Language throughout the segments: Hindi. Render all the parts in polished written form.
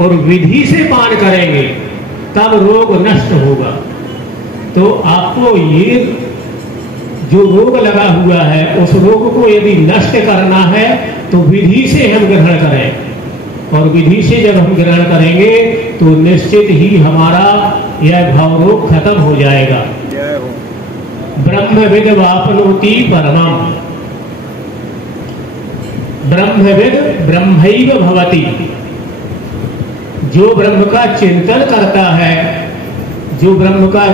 और विधि से पान करेंगे तब रोग नष्ट होगा। तो आपको ये जो रोग लगा हुआ है उस रोग को यदि नष्ट करना है तो विधि से हम ग्रहण करें, और विधि से जब हम ग्रहण करेंगे तो निश्चित ही हमारा यह भाव रोग खत्म हो जाएगा। ब्रह्मविद वापनोति परमम, ब्रह्मविद ब्रह्मैव भवति। जो ब्रह्म का चिंतन करता है, जो ब्रह्म का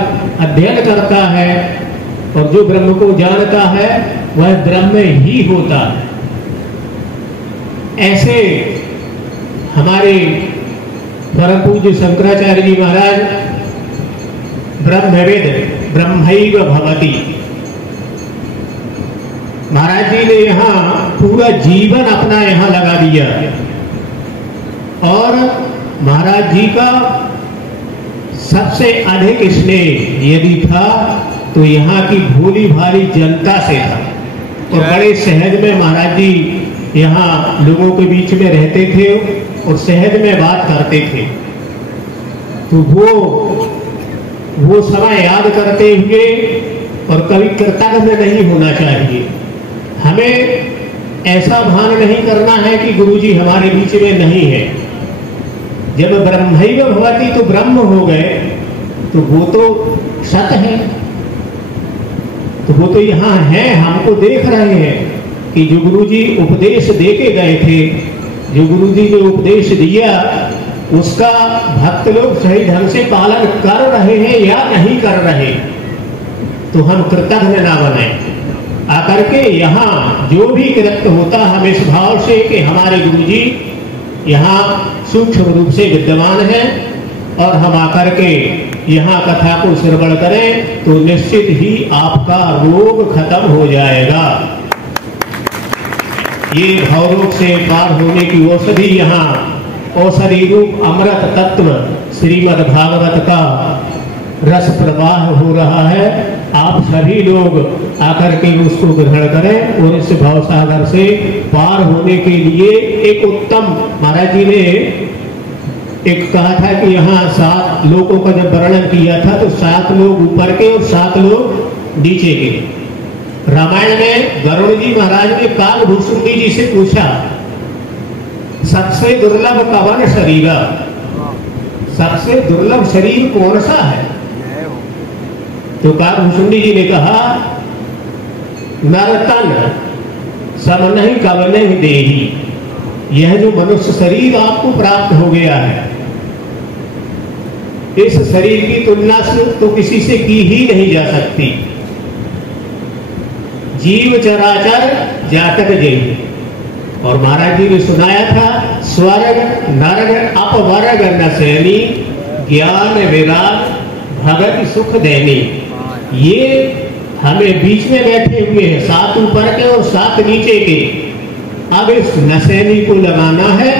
अध्ययन करता है और जो ब्रह्म को जानता है वह ब्रह्म ही होता है। ऐसे हमारे परम पूज्य शंकराचार्य जी महाराज ब्रह्मविद ब्रह्मैव भवति, महाराज जी ने यहाँ पूरा जीवन अपना यहाँ लगा दिया। और महाराज जी का सबसे अधिक स्नेह यदि था तो यहाँ की भोली भाली जनता से था। और बड़े सहज में महाराज जी यहाँ लोगों के बीच में रहते थे और सहज में बात करते थे। तो वो समय याद करते हुए और कभी कृतज्ञ नहीं होना चाहिए। हमें ऐसा भान नहीं करना है कि गुरुजी हमारे बीच में नहीं है। जब ब्रह्मैव भवति तो ब्रह्म हो गए तो वो तो सत है, तो वो तो यहाँ है, हमको देख रहे हैं कि जो गुरुजी उपदेश देके गए थे, जो गुरुजी ने उपदेश दिया उसका भक्त लोग सही ढंग से पालन कर रहे हैं या नहीं कर रहे। तो हम कृतज्ञ ना बने, आकर के यहाँ जो भी कृत्य होता हम इस भाव से कि हमारे गुरुजी यहाँ सूक्ष्म रूप से विद्यमान है और हम आकर के यहाँ कथा को श्रवण करें तो निश्चित ही आपका रोग खत्म हो जाएगा। ये भावरोग से पार होने की औषधि यहाँ औषधि रूप अमृत तत्व श्रीमद् भागवत का रस प्रवाह हो रहा है। आप सभी लोग आकर के उसको ग्रहण करें और इस भाव सागर से पार होने के लिए एक उत्तम, महाराज जी ने एक कहा था कि यहाँ 7 लोगों का जब वर्णन किया था तो 7 लोग ऊपर के और 7 लोग नीचे के। रामायण में गरुड़ जी महाराज ने कालभूषुंडी जी से पूछा सबसे दुर्लभ कवन शरीर, सबसे दुर्लभ शरीर कौन सा है? तो कालभूषुंडी जी ने कहा नर तन सब नहीं कवन नहीं देही। यह जो मनुष्य शरीर आपको प्राप्त हो गया है, इस शरीर की तुलना से तो किसी से की ही नहीं जा सकती। जीव चराचर जातक जय। और महाराज जी ने सुनाया था स्वर्ग नरक अपवर्ग न सैनी ज्ञान विराग भगत सुख देनी। ये हमें बीच में बैठे हुए हैं, 7 ऊपर के और 7 नीचे के। अब इस नसैनी को लगाना है,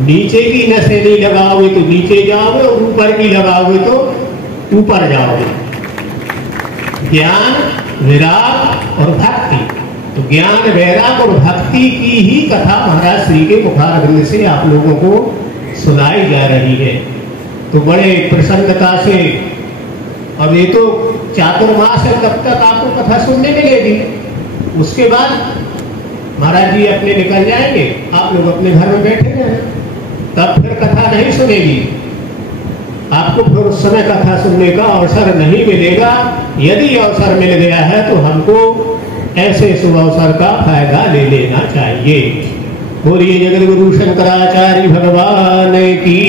नीचे की नसैनी लगाओगे तो नीचे जाओगे और ऊपर की लगाओगे तो ऊपर जाओगे। ज्ञान विराग और भक्ति, तो ज्ञान वैराग और भक्ति की ही कथा महाराज श्री के मुखारविंद से आप लोगों को सुनाई जा रही है। तो बड़े प्रसन्नता से, अब ये तो चातुर्मास है, तब तक आपको कथा सुनने मिलेगी। उसके बाद महाराज जी अपने निकल जाएंगे, आप लोग अपने घर में बैठे हैं, तब फिर कथा नहीं सुनेगी। आपको फिर उस समय कथा सुनने का अवसर नहीं मिलेगा। यदि अवसर मिल गया है तो हमको ऐसे शुभ अवसर का फायदा ले लेना चाहिए। बोलिए जगत गुरु शंकराचार्य भगवान की।